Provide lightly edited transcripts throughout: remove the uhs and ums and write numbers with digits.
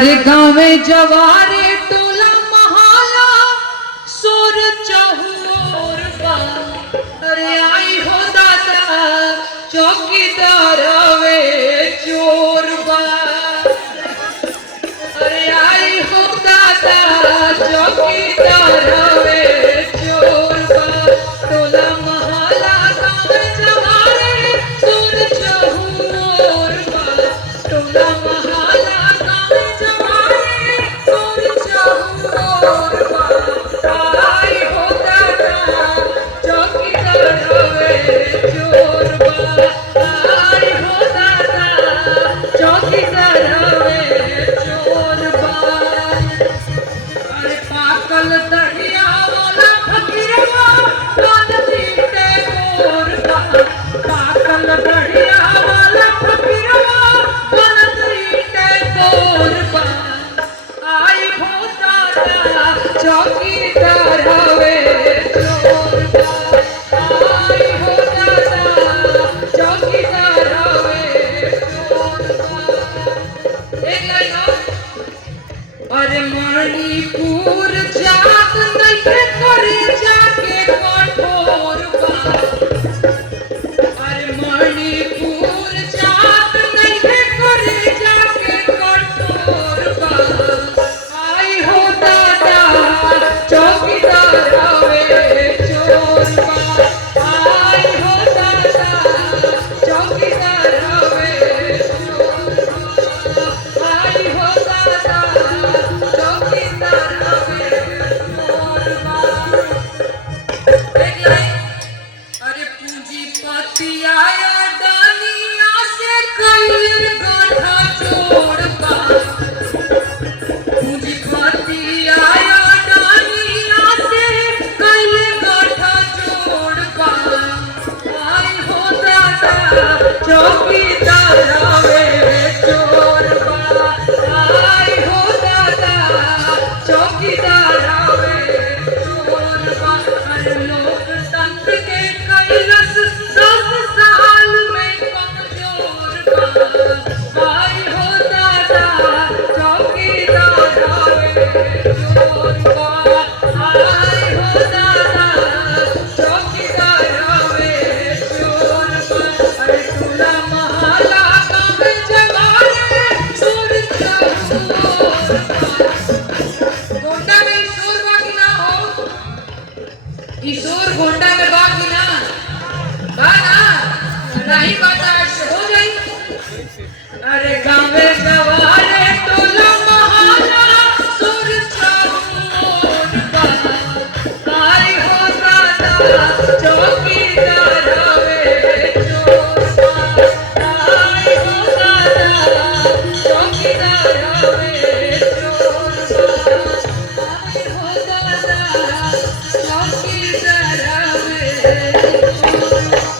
अरे गाँवे जवारे टोला महाला सोर चहुर बा। अरे आई हो दादा चौकीदार वे चोर बा। अरे आई हो दादा चौकीदार वे चोर बा। टोला महाला गाँवे जवारे सोर चहुर बा। टोला महाला चौकीदार हवे चोर बा। आई हो दादा चौकीदार हवे चोर बा। एक लाइन और। अरे मणिपुर जात नइखे करे जाके कठोर बा। अरे मणिपुर जात नइखे करे जाके कठोर बा। आई हो दादा चौकीदार हवे चोर बा। आई हो दादा चौकीदार हवे चोर बा। आई हो दादा चौकीदार हवे चोर बा। एक लाइन। अरे पूंजीपति आया डानिया से कईल गांठा जोड़ बा। पूंजीपति आया चौकीदार हवे चोर बा। आई हो दादा चौकीदार हवे चोर बा। अरे लोकतंत्र के कैलस 10 साल में कमजोर बा। आई हो दादा चौकीदार हवे चोर बा। आई हो दादा चौकीदार हवे चोर बा। अरे टोला महाला गाँवे जवारे सोर चहुर बा। गोंडा में ईश्वर बा कि ना हो? ईश्वर गोंडा में बा कि ना? बा ना? नहीं बात हो जाई। अरे गाँवे जवारे टोला महाला सोर चहुर बा। आई हो दादा चौकीदार हवे चोर बा। आई हो दादा चौकीदार हवे चोर बा। आई हो दादा चौकीदार हवे चोर बा।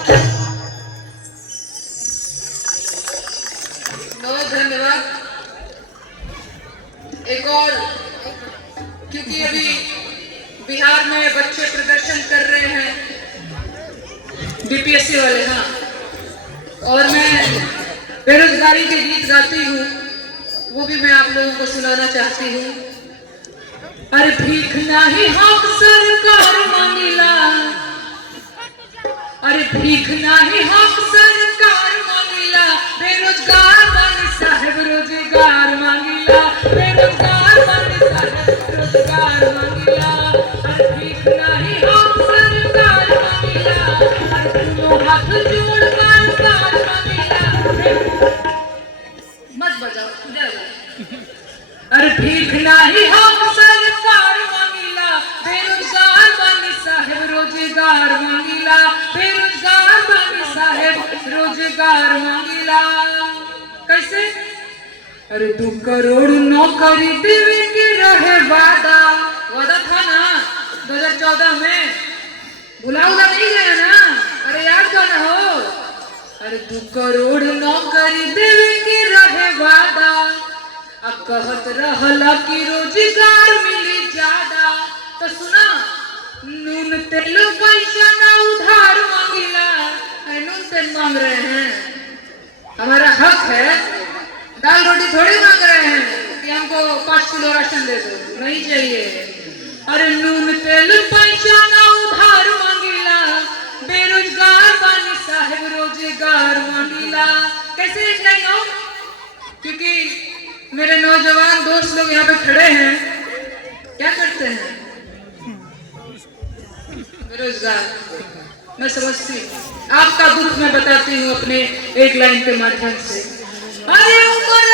बहुत धन्यवाद। एक और, क्योंकि अभी बिहार में बच्चे प्रदर्शन कर रहे हैं बीपीएससी वाले। हाँ, और मैं बेरोजगारी के गीत गाती हूँ, वो भी मैं आप लोगों को सुनाना चाहती हूँ। अरे भीख नाही हम सरकार मांगिला। अरे भीख नाही हम सरकार मांगिला। बेरोजगार मांगी साहेब रोजगार मांगिला। बेरोजगार मांगी साहेब रोजगार मांगिला। अरे भीख नाही हम सरकार मांगिला। अरे दोनों हाथ जोड़ सरकार मांगिला। मत बजाओ। अरे भीख नाही हम सरकार मांगिला। बेरोजगार मांगी साहेब रोजगार मांगिला। बेरोजगार मांगी साहेब रोजगार मांगिला। कैसे? अरे 2 करोड़ नौकरी देवे के रहे वादा। वादा था ना 2014 में, भुला नहीं गया ना? अरे याद करना हो। अरे 2 करोड़ नौकरी देवे के रहे वादा। अब कहत रहला कि रोजगार मिली ज्यादा। तो सुना, नून तेल पैसा ना उधार मांगिला। नून तेल मांग रहे हैं, हमारा हक है। दाल रोटी थोड़ी मांग रहे हैं कि हमको किलो राशन दे दो, नहीं चाहिए। अरे नून तेल पैसा उधार मांगीला, बेरोजगार बानी साहेब रोजगार मांगीला। कैसे लिख रही हो? क्योंकि मेरे नौजवान दोस्त लोग यहाँ पे खड़े हैं, क्या करते हैं? बेरोजगार। मैं समझती हूँ आपका दुख, मैं बताती हूँ अपने एक लाइन के माध्यम से। अरे उम्र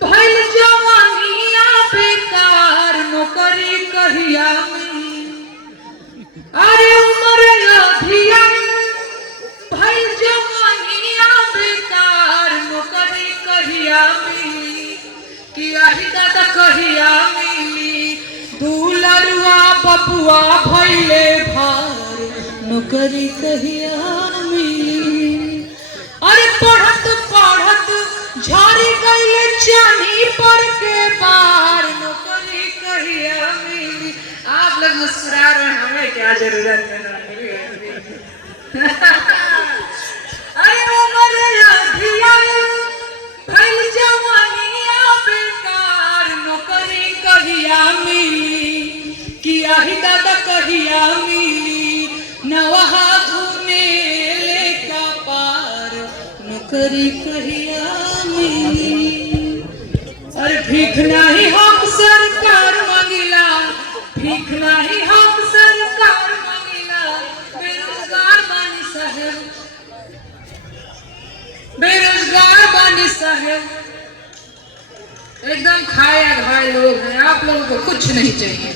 भइल जवानिया बेकार, नौकरी कहिया मिली। अरे उम्र भइल जवानिया बेकार, नौकरी कहिया मिली। कि आही दादा कहिया मिली, दुलरुआ बबुआ भइले भार, नौकरी कहिया मिली। अरे पढ़त पढ़त झाड़ी गईले चानी पर के बाहर, नौकरी कहिया मिली। आप लोग मुस्कुरा रहे हैं, हमें क्या जरूरत है अरे उम्र भइल जवानिया बेकार, नौकरी कहिया मिली। कि आही दादा कहिया मिली, नवहा घूमे लेका पार, नौकरी कहिया मिली। अरे भीख नहीं हम सरकार मांगिला, भीख नहीं हम सरकार मांगिला, बेरोजगार बानी साहेब, बेरोजगार बानी साहेब। एकदम खाया घाय लोग हैं, आप लोगों को कुछ नहीं चाहिए।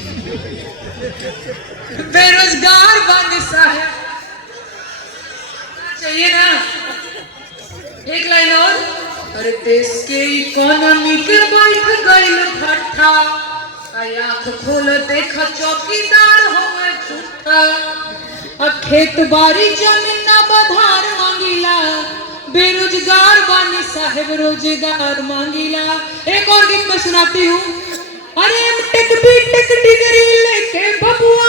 बेरोजगार बानी साहेब चाहिए ना। एक लाइन और। अरे देश के इकोनॉमी के बैठ गईल भट्ठा, आँख खोल देखा चौकीदार हो झूठा। और खेत बाड़ी जमीन न बधार मांगीला, बेरोजगार बानी साहेब रोजगार मांगीला। एक और गीत मैं सुनाती हूँ। अरे एमटेक बीटेक डिग्री लेके बबुआ